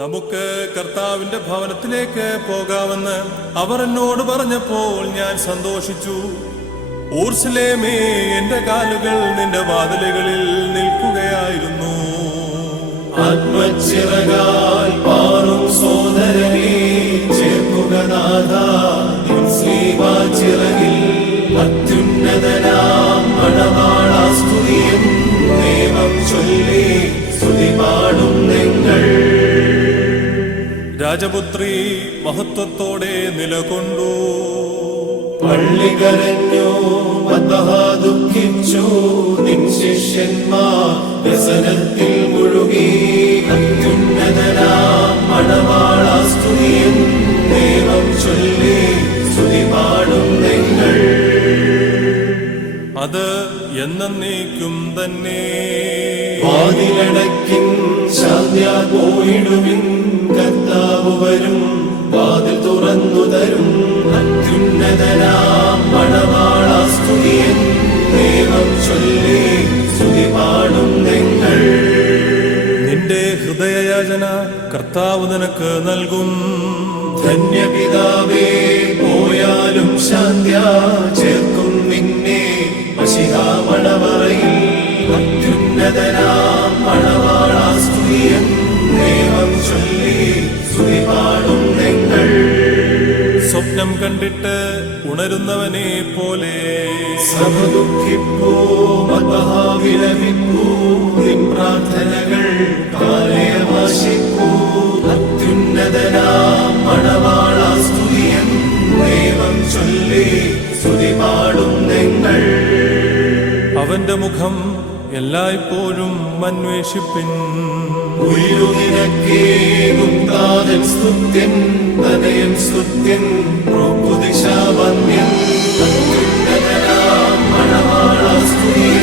നമുക്ക് കർത്താവിന്റെ ഭവനത്തിലേക്ക് പോകാമെന്ന് അവർ എന്നോട് പറഞ്ഞപ്പോൾ ഞാൻ സന്തോഷിച്ചു. ഊർശലേമേ, എന്റെ കാലുകൾ നിന്റെ വാതിലുകളിൽ നിൽക്കുകയായിരുന്നു. ആത്മച്ചിറകാൽ പാറും സോദരനെ ചേർക്കുക നാഥാ, നിൻ സ്ലീവാചിറകിൽ അത്യുന്നതനാം മണവാളാ സ്തുതിയും ദൈവം ചൊല്ലി സ്തുതി പാടും നിങ്ങൾ. രാജപുത്രി മഹത്വത്തോടെ നിലകൊണ്ടു. പള്ളി കരഞ്ഞു, മദ്ബഹ ദുഃഖിച്ചു, നിൻ ശിഷ്യന്മാർ വ്യസനത്തിൽ മുഴുകി. അത്യുന്നതനാം മണവാളാ സ്തുതിയും ദൈവം ചൊല്ലി സ്തുതി പാടും നിങ്ങൾ. അത് എന്നേക്കും തന്നെ. വാതിലടയ്ക്കിൻ, ശാന്ത്യാ പോയിടുവിൻ, കർത്താവ് വരും, വാതിൽ തുറന്നു തരും. അത്യുന്നതനാം മണവാളാ സ്തുതിയും ദൈവം ചൊല്ലി സ്തുതി പാടും നിങ്ങൾ. നിന്റെ ഹൃദയയാചന കർത്താവ് നിനക്ക് നൽകും. ധന്യപിതാവേ, പോയാലും ശാന്ത്യാ ചേർക്കും നിന്നെ മശിഹാ മണവറയിൽ. അത്യുന്നതനാം മണവാളാ സ്തുതിയും ദൈവം ചൊല്ലി സ്തുതി പാടും നിങ്ങൾ. സ്വപ്നം കണ്ടിട്ട് ഉണരുന്നവനെ പോലെ സഭ ദുഃഖിപ്പൂ, മദ്ബഹ വിലപിപ്പൂ, നിൻ പ്രാർത്ഥനകൾ കാലയമാശിപ്പൂ. അത്യുന്നതനാം മണവാളാ സ്തുതിയും ദൈവം ചൊല്ലി സ്തുതി പാടും നിങ്ങൾ. അവന്റെ മുഖം എല്ലായ്പ്പോഴും അന്വേഷിപ്പിൻ. ഉയരുനിരക്കേകും താതൻ സ്തുത്യൻ, തനയൻ സ്തുത്യൻ, പ്രഭുദിശാവന്യൻ. അത്യുന്നതനാം മണവാളാ സ്തുതിയും